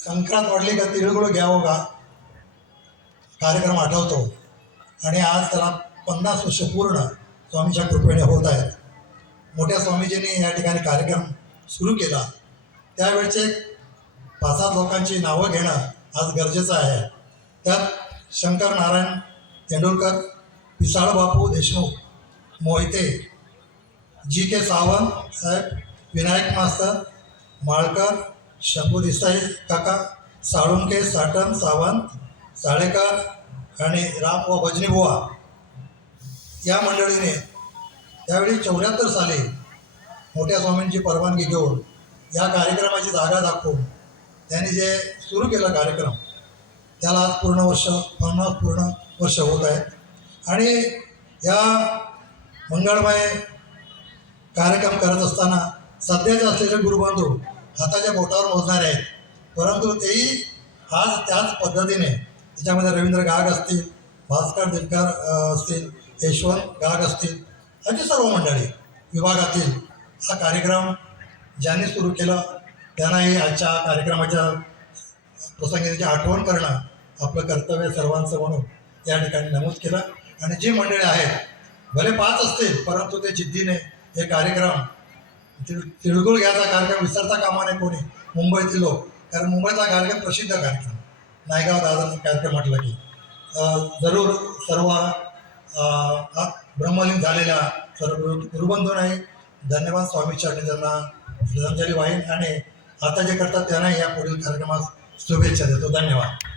संक्रांत वाढली का तिळगुळ घ्यावं का कार्यक्रम आठवतो. आणि आज त्याला 50 वर्ष पूर्ण स्वामीच्या कृपेने होत आहेत. मोठ्या स्वामीजींनी या ठिकाणी कार्यक्रम सुरू केला. त्यावेळचे 5-7 लोकांची नावं घेणं आज गरजेचं आहे. त्यात शंकर नारायण तेंडुलकर, पिसाळ बापू देशमुख, मोहिते, जी के सावंत साहेब, विनायक मास्तर, माळकर, शंभू देसाई काका, साळुंके, साटम, सावंत, साळेकर आणि राम व भजनी बुवा या मंडळीने त्यावेळी 74 साली मोठ्या स्वामींची परवानगी घेऊन या कार्यक्रमाची जागा दाखवून त्यांनी जे सुरू केलं कार्यक्रम त्याला आज पूर्ण वर्ष 50 पूर्ण वर्ष होत आहेत. आणि या मंगळमय कार्यक्रम करत असताना सध्याचे असलेले गुरुबंधू हाताच्या बोटावर मोजणारे आहेत, परंतु तेही आज त्याच पद्धतीने त्याच्यामध्ये रवींद्र गाग असतील, भास्कर दिनकर असतील, यशवंत गाग असतील, अशी सर्व मंडळी विभागातील हा कार्यक्रम ज्यांनी सुरू केला त्यांनाही आजच्या कार्यक्रमाच्या प्रसंगी त्याची आठवण करणं आपलं कर्तव्य सर्वांचं म्हणून या ठिकाणी नमूद केलं. आणि जी मंडळी आहेत भले 5 असतील परंतु ते जिद्दीने हे कार्यक्रम तिळगुळ घ्यायचा कार्यक्रम विसरता कामा नये कोणी मुंबईतील लोक, कारण मुंबईचा कार्यक्रम प्रसिद्ध कार्यक्रम नायगाव दादाचा कार्यक्रम म्हटलं की जरूर सर्व ब्रह्मलीन झालेल्या सर्व गुरुबंधूंनाही धन्यवाद स्वामी चरणी त्यांना श्रद्धांजली वाहीन आणि आता जे करतात त्यांनाही या पुढील कार्यक्रमास शुभेच्छा देतो. धन्यवाद.